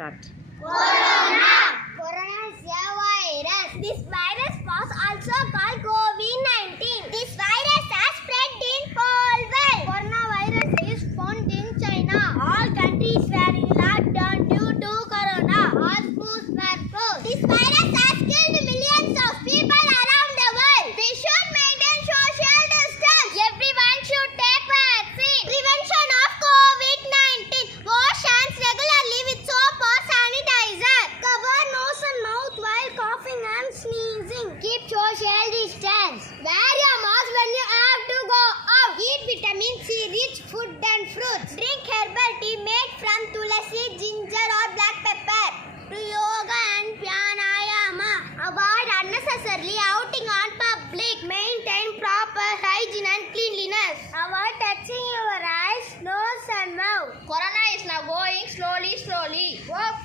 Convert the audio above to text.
start. Corona is a virus. This virus was also called COVID-19. This virus has spread in whole world. Coronavirus is found in China. All countries were in lockdown due to corona. All schools were closed. This virus has killed millions of people around the world. We should maintain social distance. Everyone should take vaccine. Prevention of COVID-19. Wash hands regularly with soap or sanitizer. Cover nose and mouth while coughing and sneezing. Keep social distance. Wear your mask when you have to go out. Eat vitamin C rich food and fruits. Drink herbal tea made from tulasi, ginger or black pepper. Do yoga and pranayama. Avoid unnecessarily outing on public. Maintain proper hygiene and cleanliness. Avoid touching your eyes, nose and mouth. Corona is now going slowly. Work